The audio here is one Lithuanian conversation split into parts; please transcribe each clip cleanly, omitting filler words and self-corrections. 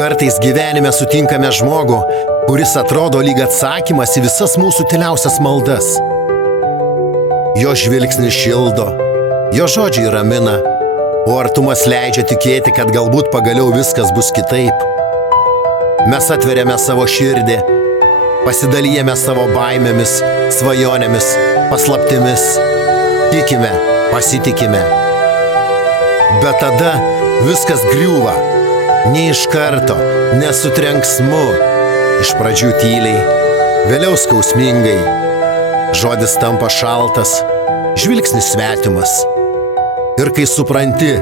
Kartais gyvenime sutinkame žmogų, kuris atrodo lyg atsakymas į visas mūsų tyliausias maldas. Jo žvilgsnis šildo, jo žodžiai ramina, o artumas leidžia tikėti, kad galbūt pagaliau viskas bus kitaip. Mes atveriame savo širdį, pasidalijame savo baimėmis, svajonėmis, paslaptimis, tikime, pasitikime. Bet tada viskas griūva, ne iš karto, ne su trenksmu, iš pradžių tyliai, vėliau skausmingai. Žodis tampa šaltas, žvilgsnis svetimas. Ir kai supranti,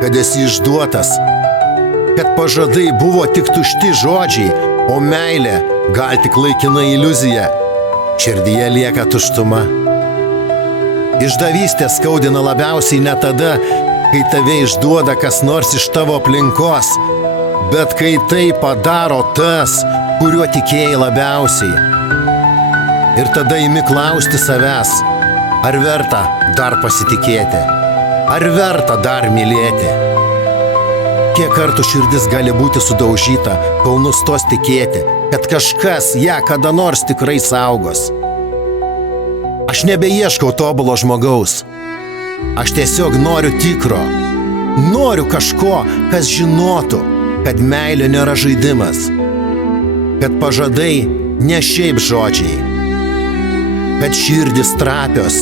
kad esi išduotas, kad pažadai buvo tik tušti žodžiai, o meilė gal tik laikina iliuzija, širdyje lieka tuštuma. Išdavystė skaudina labiausiai ne tada, kai tave išduoda kas nors iš tavo aplinkos, bet kai tai padaro tas, kuriuo tikėjai labiausiai. Ir tada imi klausti savęs, ar verta dar pasitikėti, ar verta dar mylėti. Kiek kartų širdis gali būti sudaužyta, kol nustos tikėti, kad kažkas ją kada nors tikrai saugos. Aš nebeieškau tobulo žmogaus. Aš tiesiog noriu tikro. Noriu kažko, kas žinotų, kad meilė nėra žaidimas. Kad pažadai ne šiaip žodžiai. Kad širdis trapios.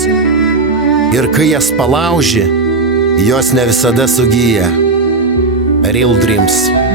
Ir kai jas palauži, jos ne visada sugyja. Real Dreams.